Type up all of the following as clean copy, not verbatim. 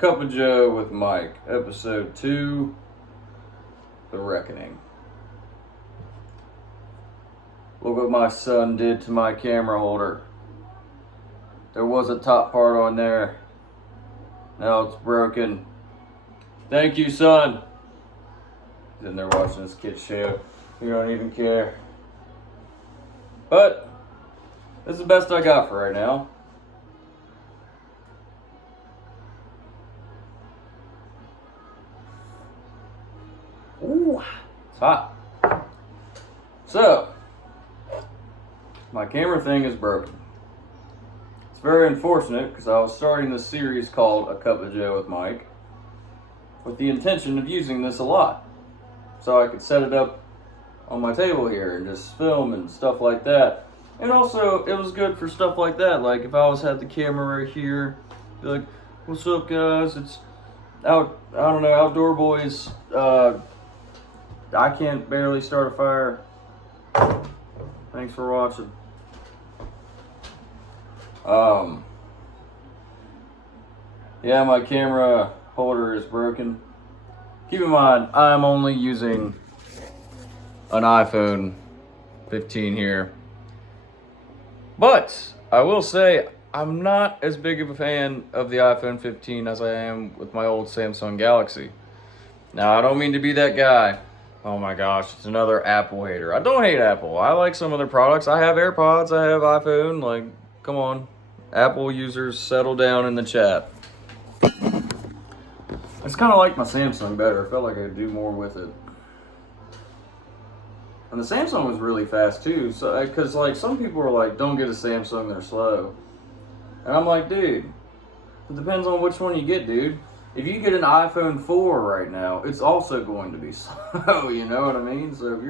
Cup of Joe with Mike, episode 2, The Reckoning. Look what my son did to my camera holder. There was a top part on there. Now it's broken. Thank you, son. He's in there watching this kid's show. You don't even care. But this is the best I got for right now. Ooh, it's hot. So, my camera thing is broken. It's very unfortunate because I was starting this series called A Cup of Joe with Mike with the intention of using this a lot. So I could set it up on my table here and just film and stuff like that. And also, it was good for stuff like that. Like if I had the camera right here, be like, what's up guys? It's Outdoor Boys. I can't barely start a fire. Thanks for watching. Yeah, my camera holder is broken. Keep in mind, I'm only using an iPhone 15 here. But I will say, I'm not as big of a fan of the iPhone 15 as I am with my old Samsung Galaxy. Now, I don't mean to be that guy. Oh my gosh, it's another Apple hater. I don't hate Apple. I like some of their products. I have AirPods, I have iPhone. Like, come on. Apple users, settle down in the chat. It's kind of like my Samsung better. I felt like I could do more with it. And the Samsung was really fast too. So, because like some people are like, don't get a Samsung, they're slow. And I'm like, dude, it depends on which one you get, dude. If you get an iPhone 4 right now, it's also going to be slow, you know what I mean? So if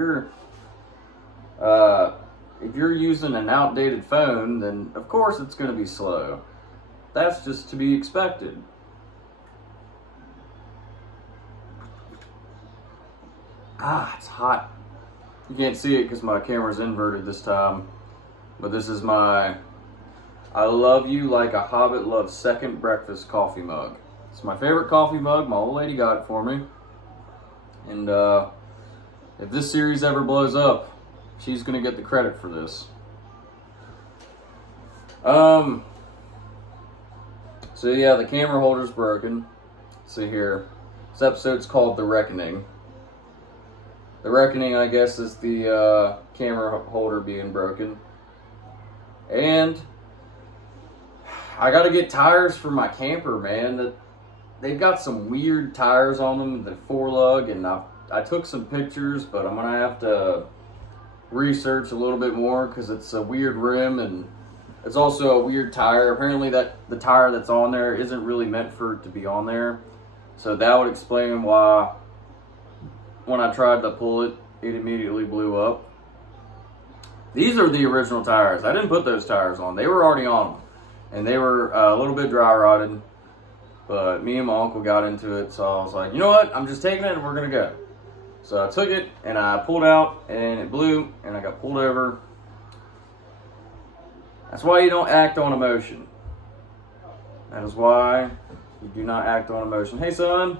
you're using an outdated phone, then of course it's going to be slow. That's just to be expected. It's hot. You can't see it because my camera's inverted this time. But this is my I Love You Like a Hobbit Loves Second Breakfast coffee mug. It's my favorite coffee mug. My old lady got it for me. And if this series ever blows up, she's going to get the credit for this. So yeah, the camera holder's broken. See here. This episode's called The Reckoning. The Reckoning, I guess, is the camera holder being broken. And I got to get tires for my camper, man. They've got some weird tires on them, the 4-lug, and I took some pictures, but I'm going to have to research a little bit more because it's a weird rim and it's also a weird tire. Apparently the tire that's on there isn't really meant for it to be on there. So that would explain why when I tried to pull it, it immediately blew up. These are the original tires. I didn't put those tires on. They were already on them. And they were a little bit dry rotted. But me and my uncle got into it, so I was like, you know what? I'm just taking it and we're going to go. So I took it and I pulled out and it blew and I got pulled over. That's why you don't act on emotion. That is why you do not act on emotion. Hey, son.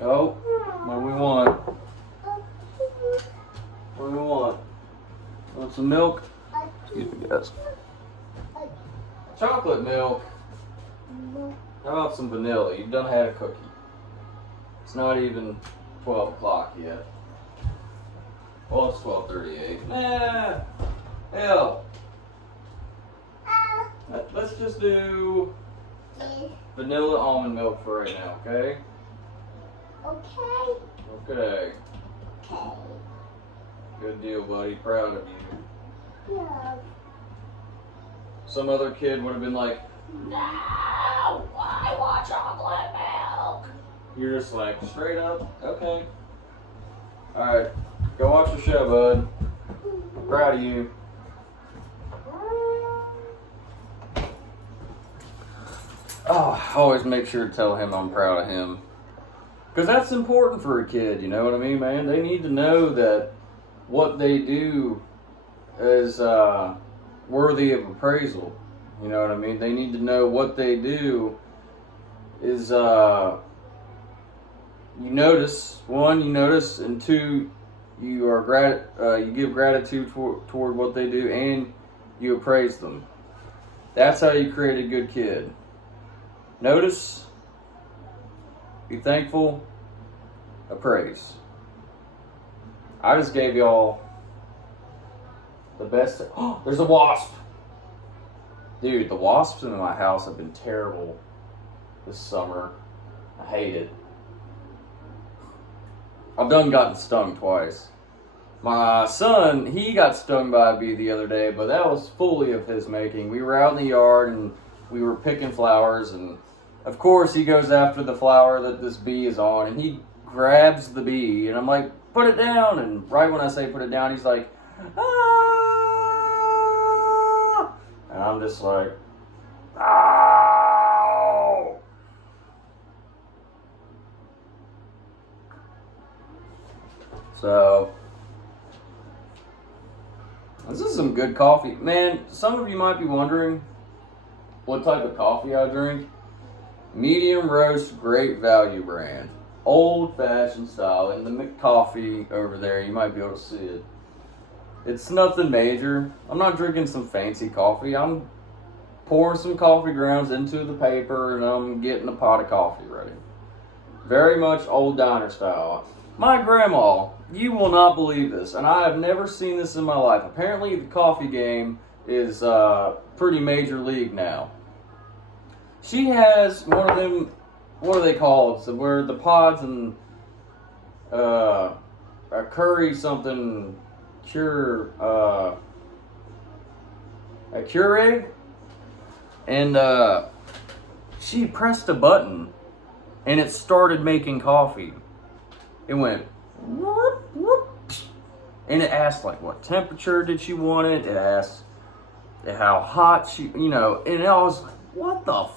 Oh, what do we want? What do we want? Want some milk? Excuse me, guys. Chocolate milk. How about some vanilla? You've done had a cookie. It's not even 12 o'clock yet. Well, it's 12:38. Nah. Hell. Let's just do vanilla almond milk for right now, okay? Okay. Okay. Okay. Good deal, buddy. Proud of you. Yeah. Some other kid would have been like, No, I want chocolate milk. you're just like, straight up, okay. Alright, go watch the show, bud. Proud of you. Oh, I always make sure to tell him I'm proud of him. Because that's important for a kid, you know what I mean, man? They need to know that what they do is worthy of appraisal. You know what I mean? They need to know what they do is, you notice, and two, you are you give gratitude toward what they do, and you appraise them. That's how you create a good kid. Notice, be thankful, appraise. I just gave y'all the best. Oh, there's a wasp. Dude, the wasps in my house have been terrible this summer. I hate it. I've gotten stung twice. My son, he got stung by a bee the other day, but that was fully of his making. We were out in the yard and we were picking flowers, and of course he goes after the flower that this bee is on, and he grabs the bee, and I'm like, put it down, and right when I say put it down, he's like, ah, and I'm just like, ow. So, this is some good coffee. Man, some of you might be wondering what type of coffee I drink. Medium roast, great value brand. Old fashioned style. And the coffee over there, you might be able to see it. It's nothing major. I'm not drinking some fancy coffee. I'm pouring some coffee grounds into the paper and I'm getting a pot of coffee ready. Very much old diner style. My grandma, you will not believe this, and I have never seen this in my life. Apparently the coffee game is pretty major league now. She has one of them, what are they called? So where the pods and a curry something, a Keurig, and she pressed a button and it started making coffee. It went whoop, whoop, and it asked like what temperature did she want it. It asked how hot she, and I was like, what the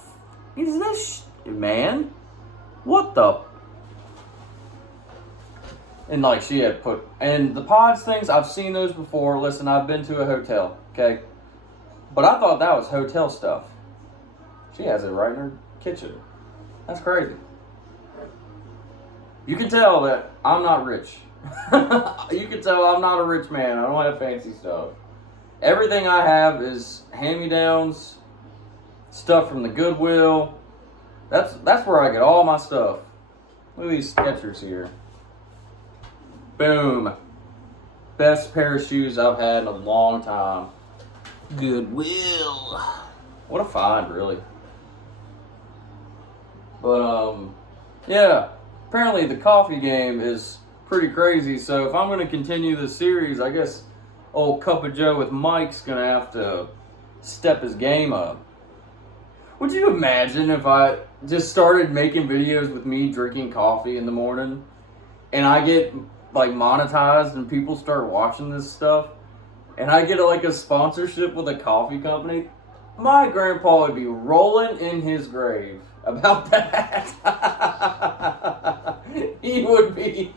is this man? What the? And like she had put, and the pods things, I've seen those before. Listen, I've been to a hotel, okay? But I thought that was hotel stuff. She has it right in her kitchen. That's crazy. You can tell that I'm not rich. You can tell I'm not a rich man. I don't have fancy stuff. Everything I have is hand-me-downs, stuff from the Goodwill. That's where I get all my stuff. Look at these Skechers here. Boom. Best pair of shoes I've had in a long time. Goodwill. What a find, really. But, yeah. Apparently the coffee game is pretty crazy, so if I'm going to continue this series, I guess old Cup of Joe with Mike's going to have to step his game up. Would you imagine if I just started making videos with me drinking coffee in the morning, and I get like monetized and people start watching this stuff, and I get like a sponsorship with a coffee company? My grandpa would be rolling in his grave about that. He would be,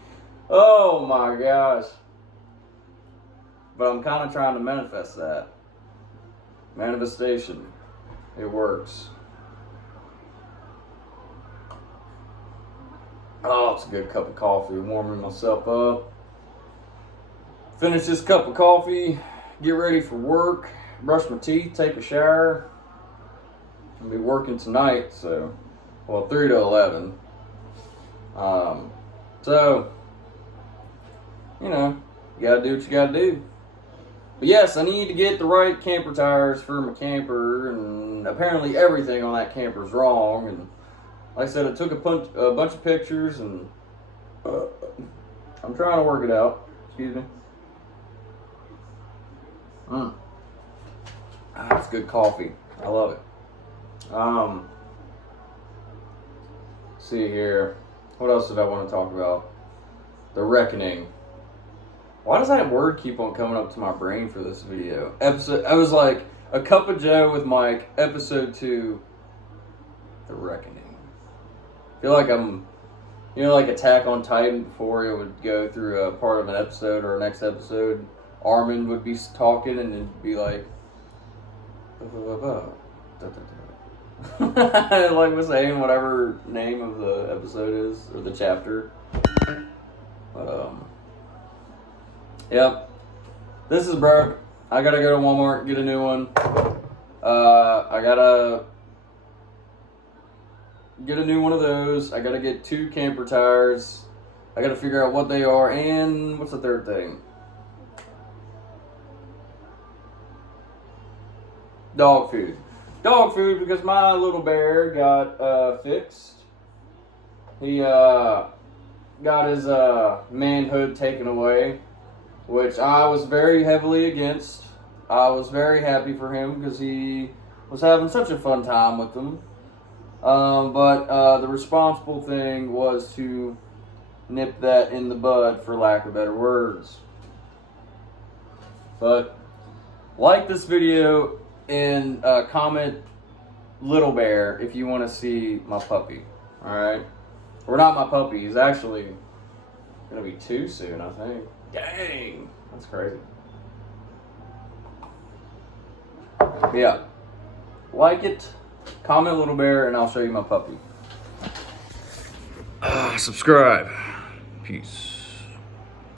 oh my gosh. But I'm kind of trying to manifest that. Manifestation. It works. Oh, it's a good cup of coffee. Warming myself up. Finish this cup of coffee. Get ready for work. Brush my teeth. Take a shower. I'll be working tonight, so, 3 to 11. So, you gotta do what you gotta do. But yes, I need to get the right camper tires for my camper, and apparently everything on that camper is wrong. And like I said, I took a bunch of pictures, and I'm trying to work it out. Excuse me. That's good coffee. I love it. See here. What else did I want to talk about? The Reckoning. Why does that word keep on coming up to my brain for this video? I was like, A Cup of Joe with Mike, episode 2, The Reckoning. I feel like I'm, like Attack on Titan, before it would go through a part of an episode or a next episode, Armin would be talking and it'd be like, Like we're saying, whatever name of the episode is or the chapter. But yep. This is broke. I gotta go to Walmart and get a new one. I gotta get a new one of those. I gotta get 2 camper tires. I gotta figure out what they are, and what's the third thing? Dog food. Dog food, because my little bear got fixed. He got his manhood taken away, which I was very heavily against. I was very happy for him because he was having such a fun time with them. But the responsible thing was to nip that in the bud, for lack of better words. But like this video and comment Little Bear if you want to see my puppy. Alright? Or not my puppy, he's actually gonna be 2 soon, I think. Dang! That's crazy. Yeah. Like it, comment Little Bear, and I'll show you my puppy. Subscribe. Peace.